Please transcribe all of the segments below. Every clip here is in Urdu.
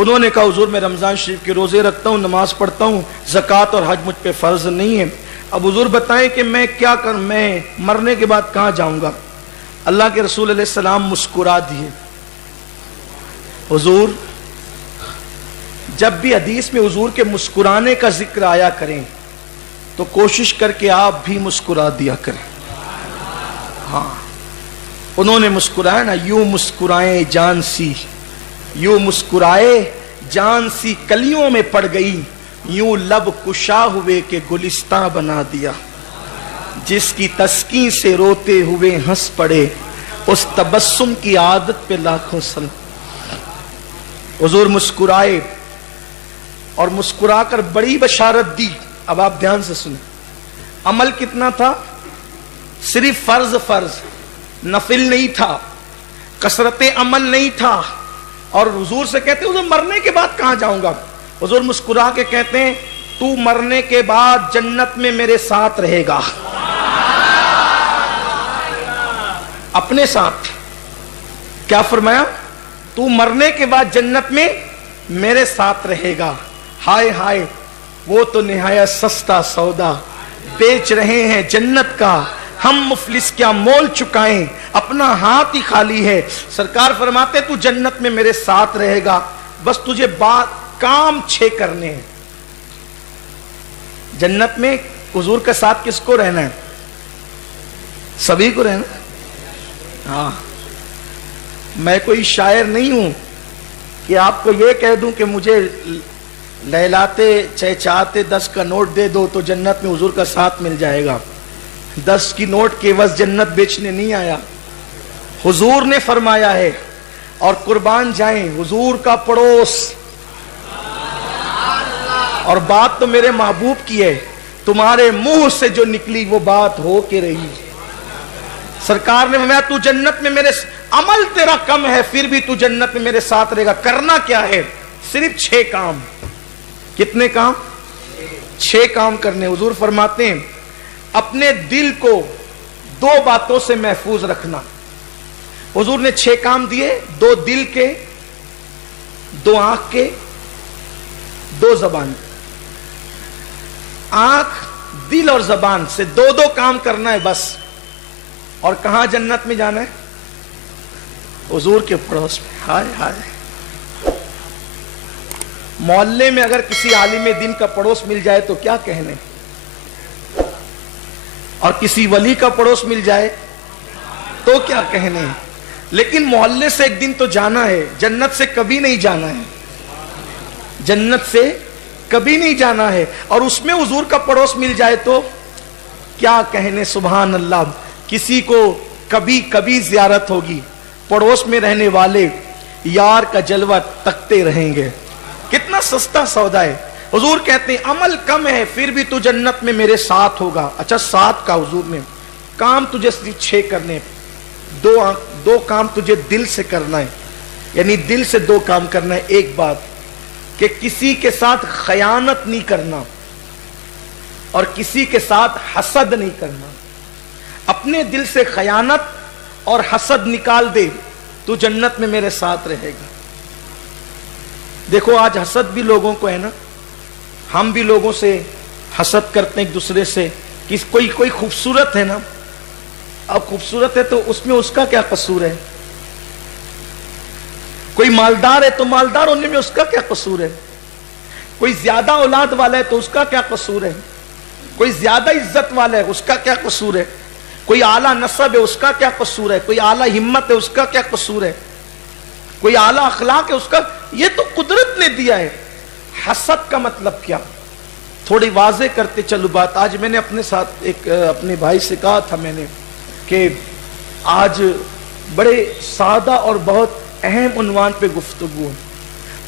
انہوں نے کہا حضور میں رمضان شریف کے روزے رکھتا ہوں، نماز پڑھتا ہوں، زکوٰۃ اور حج مجھ پہ فرض نہیں ہے، اب حضور بتائیں کہ میں کیا کروں، میں مرنے کے بعد کہاں جاؤں گا؟ اللہ کے رسول علیہ السلام مسکرا دیے. حضور جب بھی حدیث میں حضور کے مسکرانے کا ذکر آیا کریں تو کوشش کر کے آپ بھی مسکرا دیا کریں. ہاں انہوں نے مسکرایا نا، یوں مسکرائیں جان سی، یوں مسکرائے جان سی کلیوں میں پڑ گئی، یوں لب کشا ہوئے کہ گلستان بنا دیا، جس کی تسکین سے روتے ہوئے ہنس پڑے، اس تبسم کی عادت پہ لاکھوں سلام. حضور مسکرائے اور مسکرا کر بڑی بشارت دی. اب آپ دھیان سے سنیں، عمل کتنا تھا؟ صرف فرض نفل نہیں تھا، کثرت عمل نہیں تھا. اور حضور سے کہتے ہیں حضور مرنے کے بعد کہاں جاؤں گا؟ حضور مسکرا کے کہتے ہیں تو مرنے کے بعد جنت میں میرے ساتھ رہے گا. اپنے ساتھ کیا فرمایا؟ تو مرنے کے بعد جنت میں میرے ساتھ رہے گا. ہائے ہائے وہ تو نہایت سستا سودا بیچ رہے ہیں جنت کا، ہم مفلس کیا مول چکائیں، اپنا ہاتھ ہی خالی ہے. سرکار فرماتے تو جنت میں میرے ساتھ رہے گا، بس تجھے کام 6 کرنے ہیں. جنت میں حضور کے ساتھ کس کو رہنا ہے؟ سبھی کو رہنا. ہاں میں کوئی شاعر نہیں ہوں کہ آپ کو یہ کہہ دوں کہ مجھے لہلاتے چہچہاتے 10 کا نوٹ دے دو تو جنت میں حضور کا ساتھ مل جائے گا. 10 کی نوٹ کے عوض جنت بیچنے نہیں آیا، حضور نے فرمایا ہے. اور قربان جائیں حضور کا پڑوس، اور بات تو میرے محبوب کی ہے، تمہارے منہ سے جو نکلی وہ بات ہو کے رہی. سرکار نے فرمایا تو جنت میں میرے، عمل تیرا کم ہے پھر بھی تو جنت میں میرے ساتھ رہے گا. کرنا کیا ہے؟ صرف 6 کام. کتنے کام؟ 6 کام کرنے. حضور فرماتے ہیں اپنے دل کو 2 باتوں سے محفوظ رکھنا. حضور نے 6 کام دیے، 2 دل کے، 2 آنکھ کے، 2 زبان. آنکھ، دل اور زبان سے 2 کام کرنا ہے بس. اور کہاں جنت میں جانا ہے؟ حضور کے پڑوس میں. ہائے ہائے محلے میں اگر کسی عالم دین کا پڑوس مل جائے تو کیا کہنے، اور کسی ولی کا پڑوس مل جائے تو کیا کہنے. لیکن محلے سے ایک دن تو جانا ہے، جنت سے کبھی نہیں جانا ہے، جنت سے کبھی نہیں جانا ہے. اور اس میں حضور کا پڑوس مل جائے تو کیا کہنے. سبحان اللہ. کسی کو کبھی کبھی زیارت ہوگی، پڑوس میں رہنے والے یار کا جلوہ تکتے رہیں گے. کتنا سستا سودا ہے. حضور کہتے ہیں عمل کم ہے پھر بھی تو جنت میں میرے ساتھ ہوگا. اچھا 7 کا حضور نے کام تجھے 6 کرنے. 2 کام تجھے دل سے کرنا ہے، یعنی دل سے 2 کام کرنا ہے. ایک بات کہ کسی کے ساتھ خیانت نہیں کرنا اور کسی کے ساتھ حسد نہیں کرنا. اپنے دل سے خیانت اور حسد نکال دے تو جنت میں میرے ساتھ رہے گا. دیکھو آج حسد بھی لوگوں کو ہے نا، ہم بھی لوگوں سے حسد کرتے ہیں ایک دوسرے سے. کوئی خوبصورت ہے نا، اب خوبصورت ہے تو اس میں اس کا کیا قصور ہے. کوئی مالدار ہے تو مالدار ہونے میں اس کا کیا قصور ہے. کوئی زیادہ اولاد والا ہے تو اس کا کیا قصور ہے. کوئی زیادہ عزت والا ہے اس کا کیا قصور ہے. کوئی اعلیٰ نسب ہے اس کا کیا قصور ہے. کوئی اعلیٰ ہمت ہے اس کا کیا قصور ہے. کوئی اعلیٰ اخلاق ہے اس کا، یہ تو قدرت نے دیا ہے. حسد کا مطلب کیا؟ تھوڑی واضح کرتے چلو بات. آج میں نے اپنے ساتھ ایک اپنے بھائی سے کہا تھا میں نے کہ آج بڑے سادہ اور بہت اہم عنوان پہ گفتگو.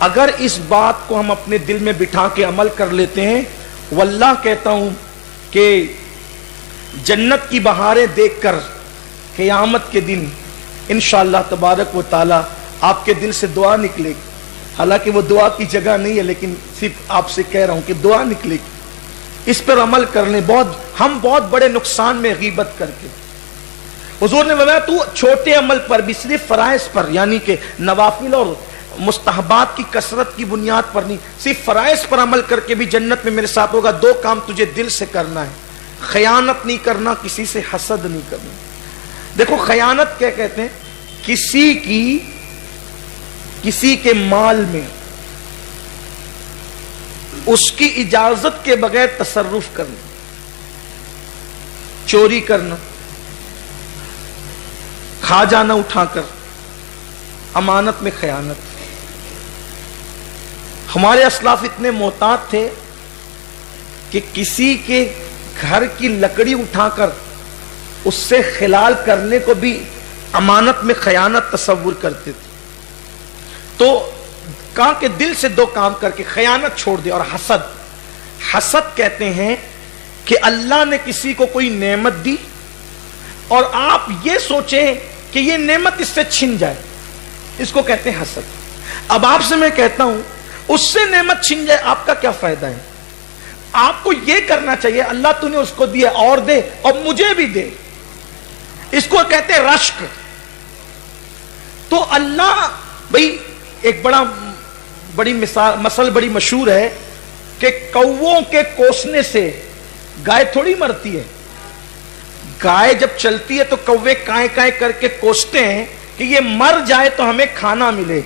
اگر اس بات کو ہم اپنے دل میں بٹھا کے عمل کر لیتے ہیں، واللہ کہتا ہوں کہ جنت کی بہاریں دیکھ کر قیامت کے دن انشاءاللہ تبارک و تعالی آپ کے دل سے دعا نکلے گی. حالانکہ وہ دعا کی جگہ نہیں ہے، لیکن صرف آپ سے کہہ رہا ہوں کہ دعا نکلے گی. اس پر عمل کر لیں. ہم بہت بڑے نقصان میں غیبت کر کے. حضور نے بتایا تو چھوٹے عمل پر بھی، صرف فرائض پر یعنی کہ نوافل اور مستحبات کی کثرت کی بنیاد پر نہیں، صرف فرائض پر عمل کر کے بھی جنت میں میرے ساتھ ہوگا۔ دو کام تجھے دل سے کرنا ہے، خیانت نہیں کرنا، کسی سے حسد نہیں کرنا۔ دیکھو خیانت کیا کہتے ہیں؟ کسی کے مال میں اس کی اجازت کے بغیر تصرف کرنا، چوری کرنا، کھا جانا اٹھا کر، امانت میں خیانت۔ ہمارے اسلاف اتنے محتاط تھے کہ کسی کے گھر کی لکڑی اٹھا کر اس سے خلال کرنے کو بھی امانت میں خیانت تصور کرتے تھے۔ تو کہا کہ دل سے دو کام کر کے خیانت چھوڑ دے۔ اور حسد کہتے ہیں کہ اللہ نے کسی کو کوئی نعمت دی اور آپ یہ سوچیں کہ یہ نعمت اس سے چھن جائے، اس کو کہتے ہیں حسد۔ اب آپ سے میں کہتا ہوں اس سے نعمت چھن جائے آپ کا کیا فائدہ ہے؟ آپ کو یہ کرنا چاہیے اللہ تو نے اس کو دیا اور دے اور مجھے بھی دے، اس کو کہتے ہیں رشک۔ تو اللہ بھئی ایک بڑی مثل بڑی مشہور ہے کہ کووں کے کوسنے سے گائے تھوڑی مرتی ہے۔ گائے جب چلتی ہے تو کوے کائیں کائیں کر کے کوستے ہیں کہ یہ مر جائے تو ہمیں کھانا ملے۔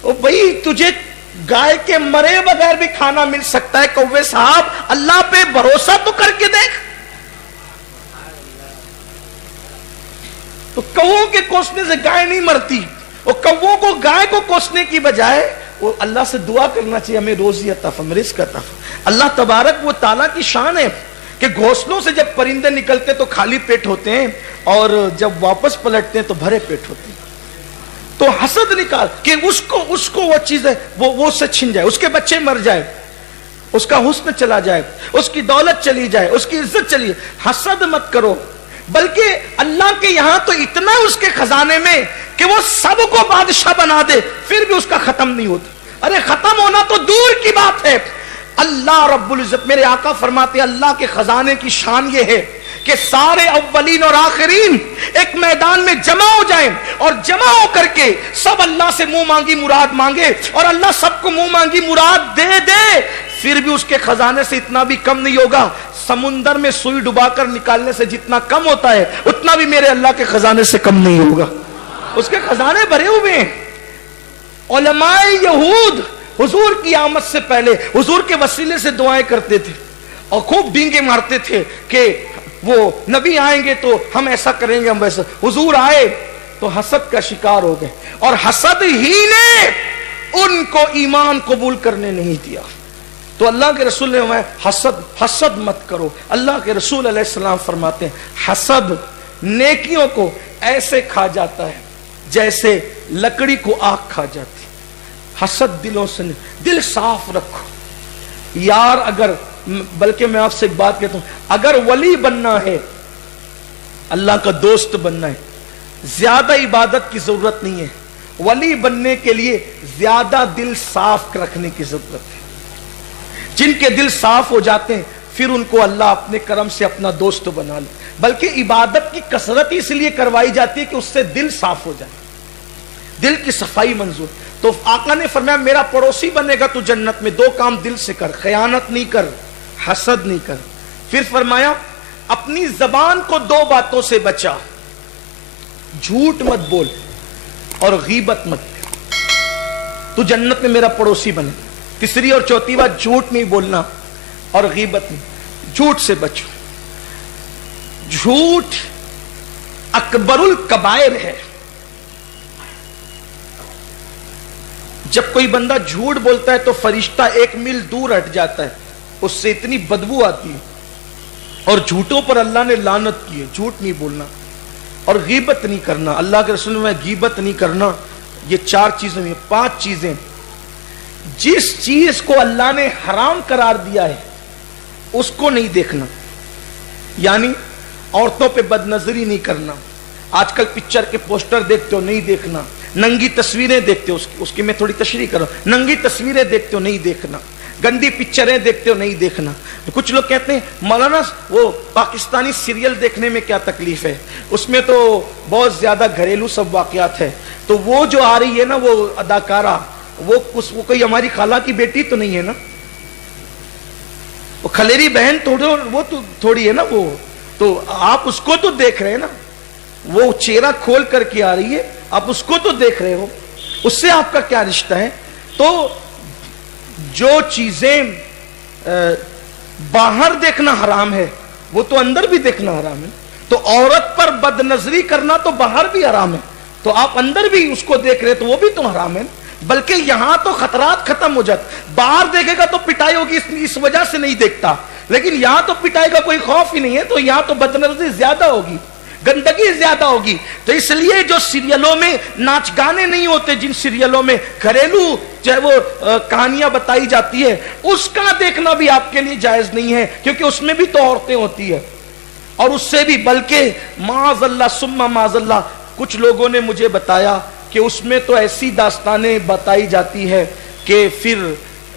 او بھئی تجھے گائے کے مرے بغیر بھی کھانا مل سکتا ہے کوے صاحب، اللہ پہ بھروسہ تو کر کے دیکھ۔ تو کووں کے کوسنے سے گائے نہیں مرتی، اور کووں کو گائے کو کوسنے کی بجائے وہ اللہ سے دعا کرنا چاہیے ہمیں روزی عطا فرما، رزق عطا فرما۔ اللہ تبارک و تعالیٰ کی شان ہے کہ گھونسلوں سے جب پرندے نکلتے تو خالی پیٹ ہوتے ہیں اور جب واپس پلٹتے ہیں تو بھرے پیٹ ہوتے ہیں۔ تو حسد نکال کہ اس کو وہ چیز ہے وہ اس سے چھن جائے، اس کے بچے مر جائے، اس کا حسن چلا جائے، اس کی دولت چلی جائے، اس کی عزت چلی جائے۔ حسد مت کرو، بلکہ اللہ کے یہاں تو اتنا اس کے خزانے میں کہ وہ سب کو بادشاہ بنا دے، پھر بھی اس کا ختم نہیں ہوتا۔ ارے ختم ہونا تو دور کی بات ہے۔ اللہ رب العزت میرے آقا فرماتے ہیں اللہ کے خزانے کی شان یہ ہے کہ سارے اولین اور آخرین ایک میدان میں جمع ہو جائیں اور جمع ہو کر کے سب اللہ سے منہ مانگی مراد مانگے اور اللہ سب کو منہ مانگی مراد دے دے، پھر بھی اس کے خزانے سے اتنا بھی کم نہیں ہوگا۔ سمندر میں سوئی ڈبا کر نکالنے سے جتنا کم ہوتا ہے اتنا بھی میرے اللہ کے خزانے سے کم نہیں ہوگا۔ اس کے خزانے بھرے ہوئے ہیں۔ علماء یہود حضور کی آمد سے پہلے حضور کے وسیلے سے دعائیں کرتے تھے اور خوب ڈینگے مارتے تھے کہ وہ نبی آئیں گے تو ہم ایسا کریں گے، ہم ویسا۔ حضور آئے تو حسد کا شکار ہو گئے اور حسد ہی نے ان کو ایمان قبول کرنے نہیں دیا۔ تو اللہ کے رسول نے حسد مت کرو۔ اللہ کے رسول علیہ السلام فرماتے ہیں حسد نیکیوں کو ایسے کھا جاتا ہے جیسے لکڑی کو آگ کھا جاتی۔ حسد دلوں سے نہیں، دل صاف رکھو یار۔ بلکہ میں آپ سے ایک بات کہتا ہوں، اگر ولی بننا ہے، اللہ کا دوست بننا ہے، زیادہ عبادت کی ضرورت نہیں ہے۔ ولی بننے کے لیے زیادہ دل صاف رکھنے کی ضرورت ہے۔ جن کے دل صاف ہو جاتے ہیں پھر ان کو اللہ اپنے کرم سے اپنا دوست بنا لے۔ بلکہ عبادت کی کثرت اس لیے کروائی جاتی ہے کہ اس سے دل صاف ہو جائے، دل کی صفائی منظور۔ تو آقا نے فرمایا میرا پڑوسی بنے گا تو جنت میں دو کام دل سے کر، خیانت نہیں کر، حسد نہیں کر۔ پھر فرمایا اپنی زبان کو دو باتوں سے بچا، جھوٹ مت بول اور غیبت مت کر، تو جنت میں میرا پڑوسی بنے۔ تیسری اور چوتھی بات جھوٹ نہیں بولنا اور غیبت نہیں، جھوٹ سے بچو۔ جھوٹ اکبر الکبائر ہے۔ جب کوئی بندہ جھوٹ بولتا ہے تو فرشتہ ایک میل دور ہٹ جاتا ہے، اس سے اتنی بدبو آتی ہے۔ اور جھوٹوں پر اللہ نے لعنت کی ہے۔ جھوٹ نہیں بولنا اور غیبت نہیں کرنا۔ اللہ کے رسول میں غیبت نہیں کرنا، یہ چار چیزیں ہیں، پانچ چیزیں۔ جس چیز کو اللہ نے حرام قرار دیا ہے اس کو نہیں دیکھنا، یعنی عورتوں پہ بد نظری نہیں کرنا۔ آج کل پکچر کے پوسٹر دیکھتے ہو نہیں دیکھنا، ننگی تصویریں دیکھتے ہو، اس کی میں تھوڑی تشریح کروں، ننگی تصویریں دیکھتے ہو نہیں دیکھنا، گندی پکچریں دیکھتے ہو نہیں دیکھنا۔ کچھ لوگ کہتے ہیں مولانا وہ پاکستانی سیریل دیکھنے میں کیا تکلیف ہے، اس میں تو بہت زیادہ گھریلو سب واقعات ہے۔ تو وہ جو آ رہی ہے نا وہ اداکارہ، وہ کوئی ہماری خالہ کی بیٹی تو نہیں ہے نا، وہ خلیری بہن وہ تو تھوڑی ہے نا، وہ تو آپ اس کو تو دیکھ رہے ہیں نا، وہ چہرہ کھول کر کے آ رہی ہے، آپ اس کو تو دیکھ رہے ہو، اس سے آپ کا کیا رشتہ ہے؟ تو جو چیزیں باہر دیکھنا حرام ہے وہ تو اندر بھی دیکھنا حرام ہے، تو عورت پر بد نظری کرنا تو باہر بھی حرام ہے، تو آپ اندر بھی اس کو دیکھ رہے تو وہ بھی تو حرام ہے، بلکہ یہاں تو خطرات ختم ہو جاتے، باہر دیکھے گا تو پٹائی ہوگی اس وجہ سے نہیں دیکھتا، لیکن یہاں تو پٹائی کا کوئی خوف ہی نہیں ہے، تو یہاں تو بد نظری زیادہ ہوگی، گندگی زیادہ ہوگی، تو اس لیے جو سیریلوں میں ناچ گانے نہیں ہوتے، جن سیریلوں میں گھریلو چاہے وہ کہانیاں بتائی جاتی ہے، اس کا دیکھنا بھی آپ کے لیے جائز نہیں ہے، کیونکہ اس میں بھی تو عورتیں ہوتی ہیں، اور اس سے بھی بلکہ معاذ اللہ ثم معاذ اللہ کچھ لوگوں نے مجھے بتایا کہ اس میں تو ایسی داستانیں بتائی جاتی ہے کہ پھر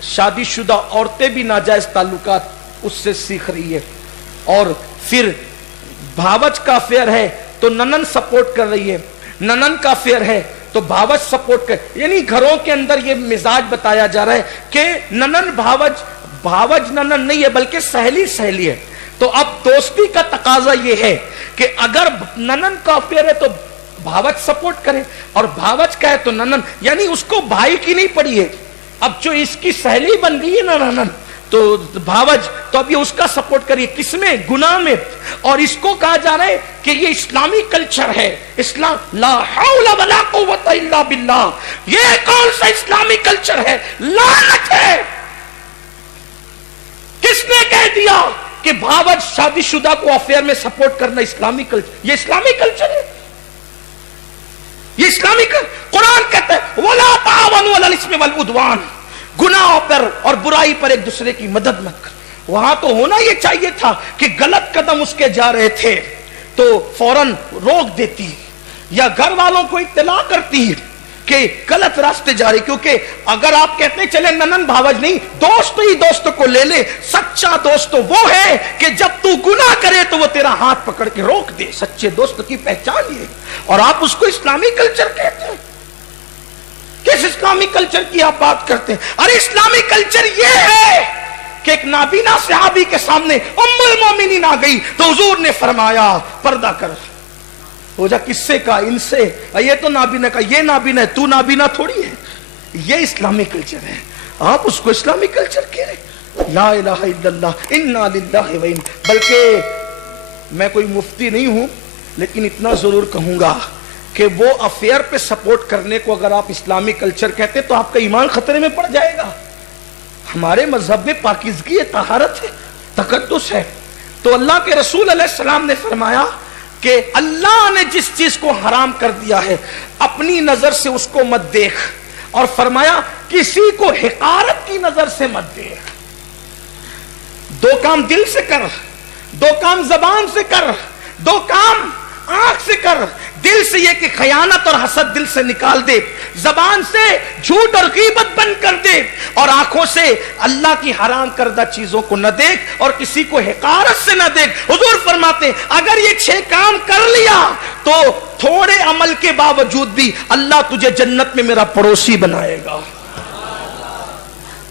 شادی شدہ عورتیں بھی ناجائز تعلقات اس سے سیکھ رہی ہے، اور پھر بھاوج کا افیئر ہے تو ننن سپورٹ کر رہی ہے، ننن کا افیئر ہے تو بھاوج سپورٹ کر، یعنی گھروں کے اندر یہ مزاج بتایا جا رہا ہے کہ ننن بھاوج ننن نہیں ہے بلکہ سہیلی سہیلی ہے، تو اب دوستی کا تقاضا یہ ہے کہ اگر ننن کا افیئر ہے تو بھاوج سپورٹ کرے، اور بھاوج کا ہے تو ننن، یعنی اس کو بھائی کی نہیں پڑی ہے، اب جو اس کی سہیلی بن گئی ہے نا ننن تو بھاوج، تو اب یہ اس کا سپورٹ کریے، کس میں؟ گناہ میں، اور اس کو کہا جا رہا ہے کہ یہ اسلامی کلچر ہے، اسلام لا حول ولا قوت الا باللہ، یہ کون سا اسلامی کلچر ہے؟ لعنت ہے! کس نے کہہ دیا کہ بھاوج شادی شدہ کو افیئر میں سپورٹ کرنا اسلامی کلچر؟ یہ اسلامی کلچر ہے، یہ اسلامی قرآن کہتا ہے وَلَا تَعَوَنُوا عَلَى الْإِثْمِ وَالْعُدْوَانِ، گناہوں پر اور برائی پر ایک دوسرے کی مدد مت کر۔ وہاں تو ہونا یہ چاہیے تھا کہ غلط قدم اس کے جا رہے تھے تو فوراً روک دیتی یا گھر والوں کو اطلاع کرتی کہ غلط راستے جا رہے، کیونکہ اگر آپ کہتے ہیں چلے ننن بھاوج نہیں، دوست ہی دوست کو لے لے، سچا دوست وہ ہے کہ جب تو گناہ کرے تو وہ تیرا ہاتھ پکڑ کے روک دے، سچے دوست کی پہچان یہ، اور آپ اس کو اسلامی کلچر کہتے ہیں؟ کس اسلامی کلچر کی آپ بات کرتے ہیں؟ ارے اسلامی کلچر یہ ہے کہ ایک نابینا صحابی کے سامنے ام المومنین آ گئی تو حضور نے فرمایا پردہ کر، ہو جا کس سے کہا؟ ان سے، یہ تو نابینا کا، یہ نابینا ہے، تو نابینا تھوڑی ہے، یہ اسلامی کلچر ہے، آپ اس کو اسلامی کلچر کہہ رہے؟ لا الہ الا اللہ انا للہ و انا، بلکہ میں کوئی مفتی نہیں ہوں لیکن اتنا ضرور کہوں گا کہ وہ افیئر پہ سپورٹ کرنے کو اگر آپ اسلامی کلچر کہتے تو آپ کا ایمان خطرے میں پڑ جائے گا۔ ہمارے مذہب میں پاکیزگی ہے، طہارت ہے، تقدس ہے، تو اللہ کے رسول علیہ السلام نے فرمایا کہ اللہ نے جس چیز کو حرام کر دیا ہے اپنی نظر سے اس کو مت دیکھ، اور فرمایا کسی کو حقارت کی نظر سے مت دیکھ۔ دو کام دل سے کر، دو کام زبان سے کر، دو کام آنکھ سے کر، دل سے یہ کہ خیانت اور حسد دل سے نکال دے، زبان سے جھوٹ اور غیبت بند کر دے، اور آنکھوں سے اللہ کی حرام کردہ چیزوں کو نہ دیکھ اور کسی کو حقارت سے نہ دیکھ۔ حضور فرماتے ہیں اگر یہ 6 کام کر لیا تو تھوڑے عمل کے باوجود بھی اللہ تجھے جنت میں میرا پڑوسی بنائے گا۔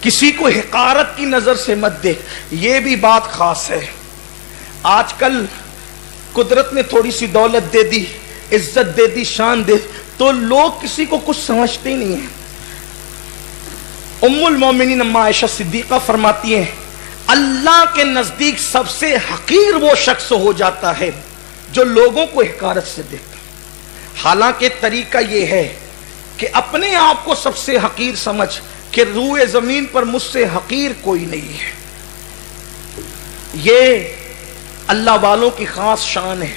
کسی کو حقارت کی نظر سے مت دیکھ، یہ بھی بات خاص ہے۔ آج کل قدرت نے تھوڑی سی دولت دے دی، عزت دے دی، شان دے، تو لوگ کسی کو کچھ سمجھتے نہیں ہیں۔ ام المومنین اما عائشہ صدیقہ فرماتی ہیں اللہ کے نزدیک سب سے حقیر وہ شخص ہو جاتا ہے جو لوگوں کو حقارت سے دیکھتا، حالانکہ طریقہ یہ ہے کہ اپنے آپ کو سب سے حقیر سمجھ کہ روئے زمین پر مجھ سے حقیر کوئی نہیں ہے۔ یہ اللہ والوں کی خاص شان ہے۔